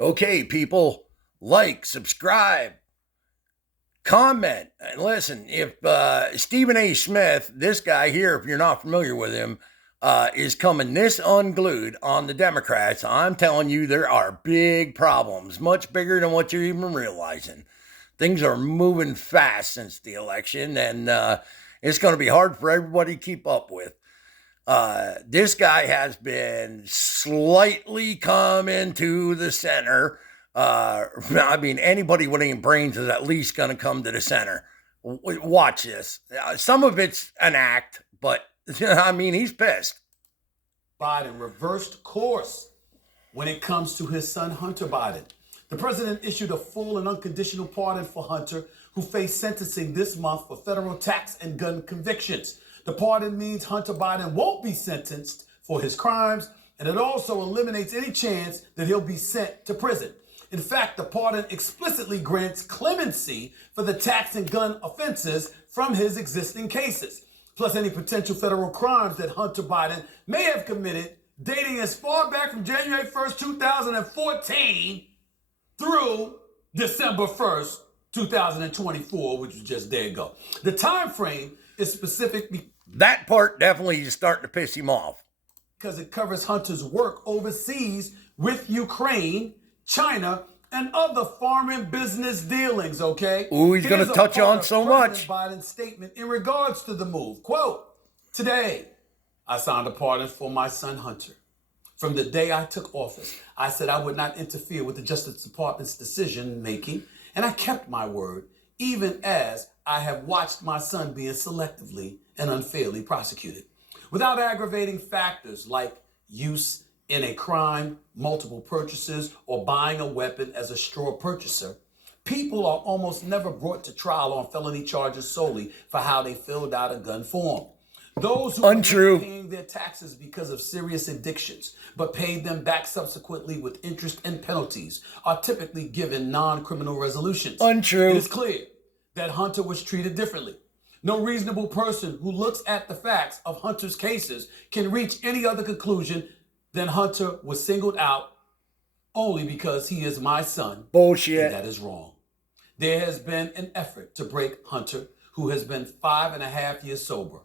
Okay, people, like, subscribe, comment, and listen. If Stephen A. Smith, this guy here, if you're not familiar with him, is coming this unglued on the Democrats, I'm telling you, there are big problems, much bigger than what you're even realizing. Things are moving fast since the election, and it's going to be hard for everybody to keep up with. This guy has been slightly coming to the center. I mean, anybody with any brains is at least going to come to the center. Watch this. Some of it's an act, but I mean, he's pissed. Biden reversed course when it comes to his son, Hunter Biden. The president issued a full and unconditional pardon for Hunter, who faced sentencing this month for federal tax and gun convictions. The pardon means Hunter Biden won't be sentenced for his crimes, and it also eliminates any chance that he'll be sent to prison. In fact, the pardon explicitly grants clemency for the tax and gun offenses from his existing cases, plus any potential federal crimes that Hunter Biden may have committed dating as far back from January 1st, 2014 through December 1st, 2024, which was just there ago. The time frame is specific. That part definitely is starting to piss him off, because it covers Hunter's work overseas with Ukraine, China, and other foreign business dealings, okay? Ooh, he's going to touch on so much. President Biden's statement in regards to the move. Quote, "Today, I signed a pardon for my son Hunter. From the day I took office, I said I would not interfere with the Justice Department's decision making, and I kept my word, even as I have watched my son being selectively and unfairly prosecuted. Without aggravating factors like use in a crime, multiple purchases, or buying a weapon as a straw purchaser, people are almost never brought to trial on felony charges solely for how they filled out a gun form. Those who are paying their taxes because of serious addictions, but paid them back subsequently with interest and penalties, are typically given non-criminal resolutions. Untrue. It is clear that Hunter was treated differently. No reasonable person who looks at the facts of Hunter's cases can reach any other conclusion than Hunter was singled out only because he is my son. Bullshit. And that is wrong. There has been an effort to break Hunter, who has been 5.5 years sober,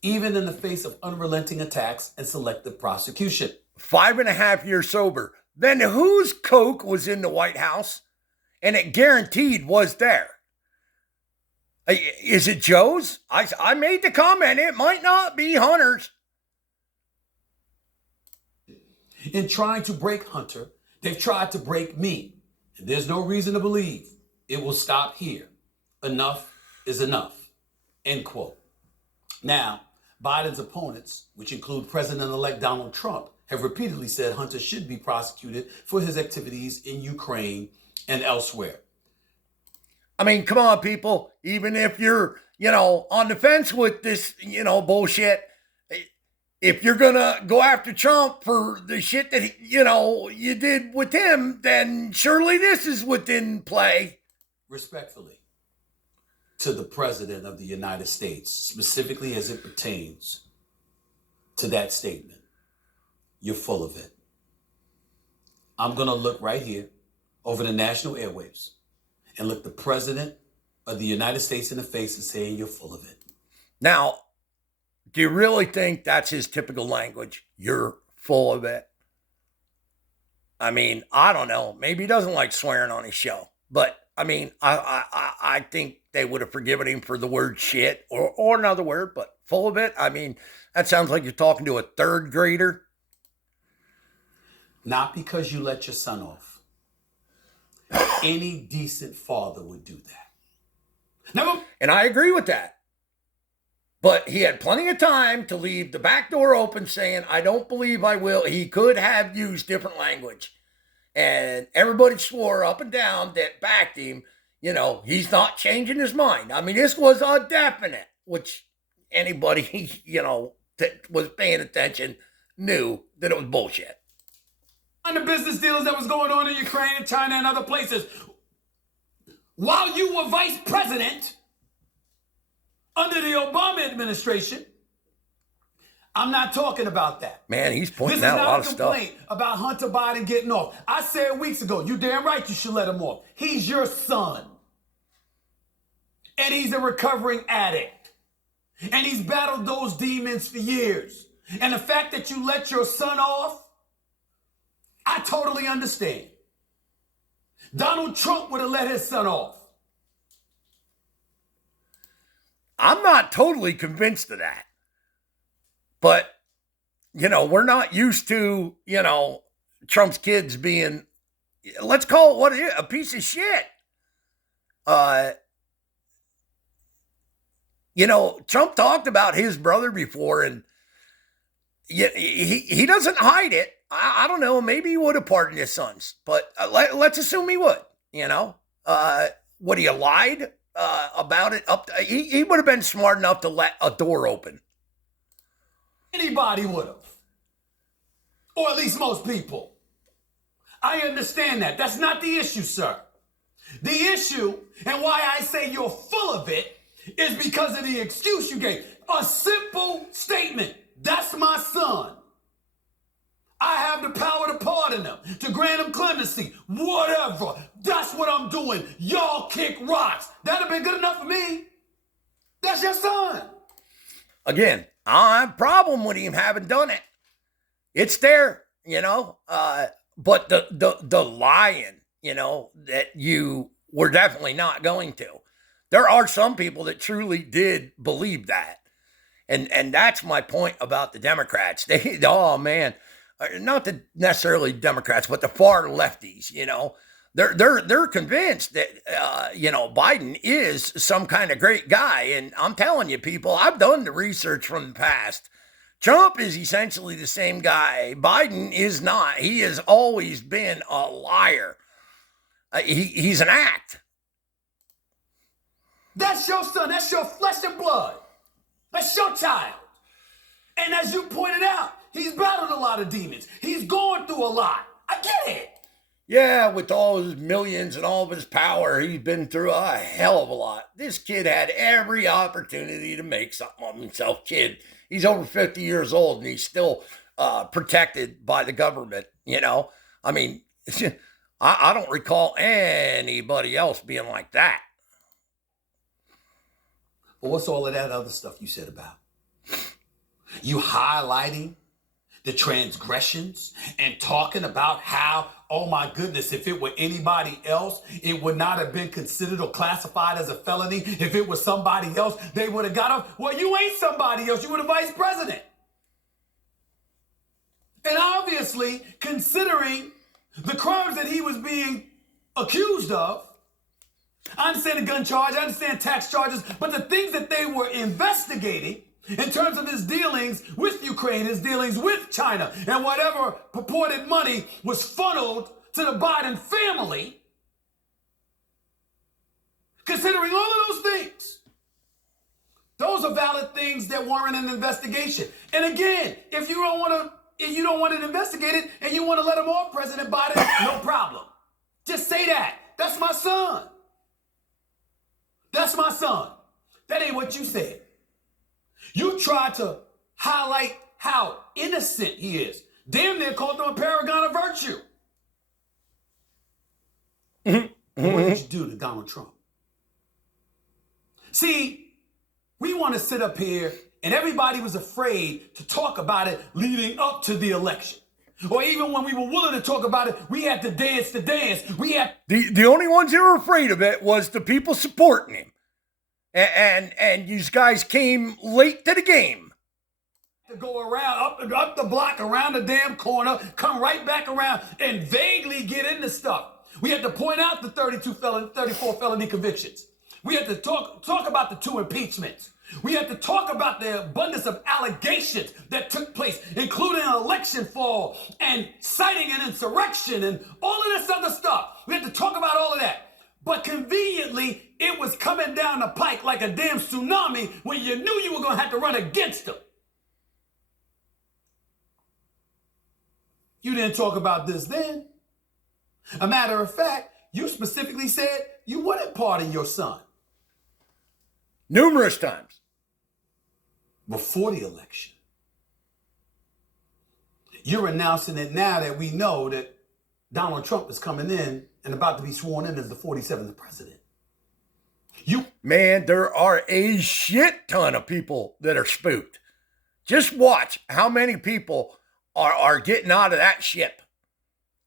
even in the face of unrelenting attacks and selective prosecution. 5.5 years sober. Then whose coke was in the White House? And it guaranteed was there. Is it Joe's? I made the comment. It might not be Hunter's. In trying to break Hunter, they've tried to break me. And there's no reason to believe it will stop here. Enough is enough. End quote. Now, Biden's opponents, which include President-elect Donald Trump, have repeatedly said Hunter should be prosecuted for his activities in Ukraine and elsewhere. I mean, come on, people. Even if you're, on the fence with this, bullshit, if you're going to go after Trump for the shit that, you did with him, then surely this is within play. Respectfully, to the President of the United States, specifically as it pertains to that statement, you're full of it. I'm going to look right here over the national airwaves and look the President of the United States in the face and saying you're full of it. Now, do you really think that's his typical language? You're full of it. I mean, I don't know. Maybe he doesn't like swearing on his show. But, I mean, I think they would have forgiven him for the word shit or another word, but full of it? I mean, that sounds like you're talking to a third grader. Not because you let your son off. Any decent father would do that. Never. And I agree with that. But he had plenty of time to leave the back door open saying, I don't believe I will. He could have used different language. And everybody swore up and down that backed him. He's not changing his mind. I mean, this was a definite, which anybody, that was paying attention knew that it was bullshit. On the business deals that was going on in Ukraine and China and other places. While you were vice president under the Obama administration, I'm not talking about that. Man, he's This pointing is out a lot not of a stuff. complaint about Hunter Biden getting off. I said weeks ago, you damn right you should let him off. He's your son. And he's a recovering addict. And he's battled those demons for years. And the fact that you let your son off, I totally understand. Donald Trump would have let his son off. I'm not totally convinced of that. But, we're not used to, Trump's kids being, let's call it what it is, a piece of shit. Trump talked about his brother before, and he doesn't hide it. I don't know. Maybe he would have pardoned his sons, but let's assume he would. Would he have lied about it? He would have been smart enough to let a door open. Anybody would have. Or at least most people. I understand that. That's not the issue, sir. The issue, and why I say you're full of it, is because of the excuse you gave. A simple statement. That's my son. I have the power to pardon him, to grant him clemency, whatever. That's what I'm doing. Y'all kick rocks. That'd have been good enough for me. That's your son. Again, I don't have a problem with him having done it. It's there, but the lying, that you were definitely not going to. There are some people that truly did believe that. And that's my point about the Democrats. Oh man, not necessarily Democrats, but the far lefties, they're convinced that, Biden is some kind of great guy. And I'm telling you, people, I've done the research from the past. Trump is essentially the same guy. Biden is not. He has always been a liar. He's an act. That's your son. That's your flesh and blood. That's your child. And as you pointed out, he's battled a lot of demons. He's going through a lot. I get it. Yeah, with all his millions and all of his power, he's been through a hell of a lot. This kid had every opportunity to make something of himself. Kid, he's over 50 years old and he's still protected by the government, I mean, I don't recall anybody else being like that. Well, what's all of that other stuff you said about? You highlighting the transgressions and talking about how, oh my goodness, if it were anybody else, it would not have been considered or classified as a felony. If it was somebody else, they would have got off. Well, you ain't somebody else. You were the vice president. And obviously, considering the crimes that he was being accused of, I understand the gun charge, I understand tax charges, but the things that they were investigating in terms of his dealings with Ukraine, his dealings with China, and whatever purported money was funneled to the Biden family, considering all of those things, those are valid things that warrant an investigation. And again, if you don't want it investigated and you want to let him off, President Biden, no problem. Just say that. That's my son. That's my son. That ain't what you said. You tried to highlight how innocent he is. Damn near called him a paragon of virtue. What did you do to Donald Trump? See, we want to sit up here and everybody was afraid to talk about it leading up to the election. Or even when we were willing to talk about it, we had to dance the dance. The only ones who were afraid of it was the people supporting him. And you guys came late to the game. To go around, up the block, around the damn corner, come right back around and vaguely get into stuff. We had to point out the 34 felony convictions. We had to talk about the 2 impeachments. We had to talk about the abundance of allegations that took place, including an election fall and citing an insurrection and all of this other stuff. We had to talk about all of that. But conveniently, it was coming down the pike like a damn tsunami when you knew you were going to have to run against them. You didn't talk about this then. A matter of fact, you specifically said you wouldn't pardon your son. Numerous times. Before the election. You're announcing it now that we know that Donald Trump is coming in and about to be sworn in as the 47th president. Man, there are a shit ton of people that are spooked. Just watch how many people are getting out of that ship.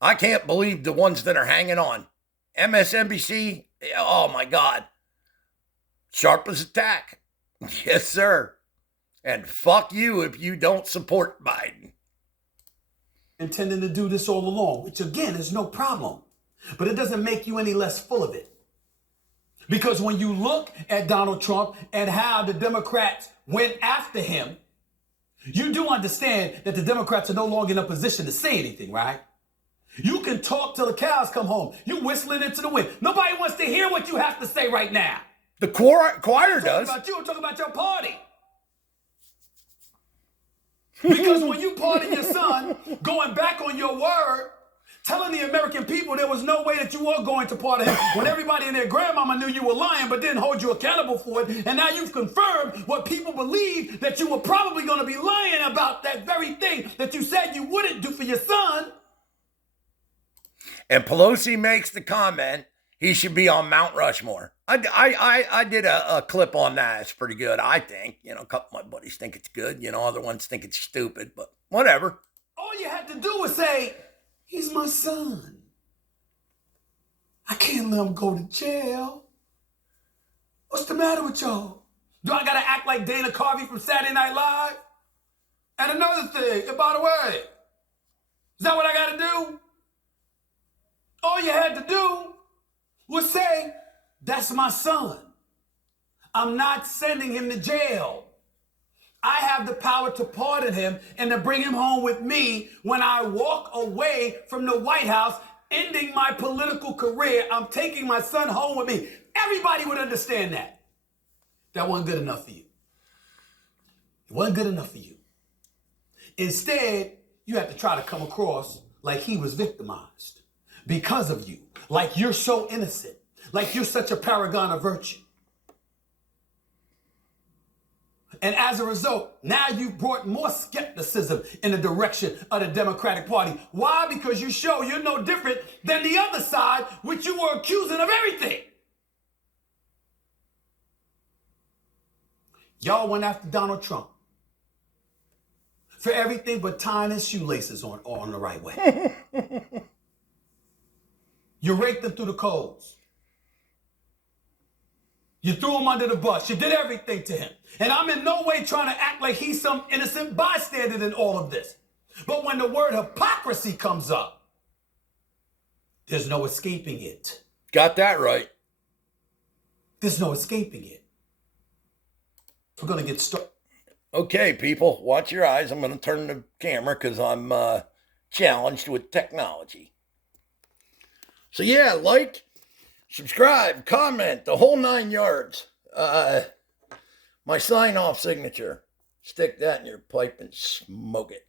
I can't believe the ones that are hanging on. MSNBC, oh my God. Sharp as a tack. Yes, sir. And fuck you if you don't support Biden. Intending to do this all along, which again is no problem. But it doesn't make you any less full of it. Because when you look at Donald Trump and how the Democrats went after him, you do understand that the Democrats are no longer in a position to say anything, right? You can talk till the cows come home. You whistling into the wind. Nobody wants to hear what you have to say right now. The choir does. I'm talking about your party. Because when you pardon your son, going back on your word, telling the American people there was no way that you were going to pardon him when everybody and their grandmama knew you were lying but didn't hold you accountable for it. And now you've confirmed what people believe, that you were probably going to be lying about that very thing that you said you wouldn't do for your son. And Pelosi makes the comment, he should be on Mount Rushmore. I did a clip on that. It's pretty good, I think. You know, a couple of my buddies think it's good. You know, other ones think it's stupid, but whatever. All you had to do was say, he's my son. I can't let him go to jail. What's the matter with y'all? Do I gotta act like Dana Carvey from Saturday Night Live? And another thing, and by the way, is that what I gotta do? All you had to do was say, that's my son. I'm not sending him to jail. I have the power to pardon him and to bring him home with me when I walk away from the White House, ending my political career. I'm taking my son home with me. Everybody would understand that. That wasn't good enough for you. It wasn't good enough for you. Instead, you have to try to come across like he was victimized because of you, like you're so innocent, like you're such a paragon of virtue. And as a result, now you've brought more skepticism in the direction of the Democratic Party. Why? Because you show you're no different than the other side, which you were accusing of everything. Y'all went after Donald Trump for everything but tying his shoelaces on the right way. You raked him through the coals. You threw him under the bus. You did everything to him. And I'm in no way trying to act like he's some innocent bystander in all of this. But when the word hypocrisy comes up, there's no escaping it. Got that right. There's no escaping it. We're going to get started. Okay, people, watch your eyes. I'm going to turn the camera because I'm challenged with technology. So yeah, like, subscribe, comment, the whole 9 yards. My sign-off signature. Stick that in your pipe and smoke it.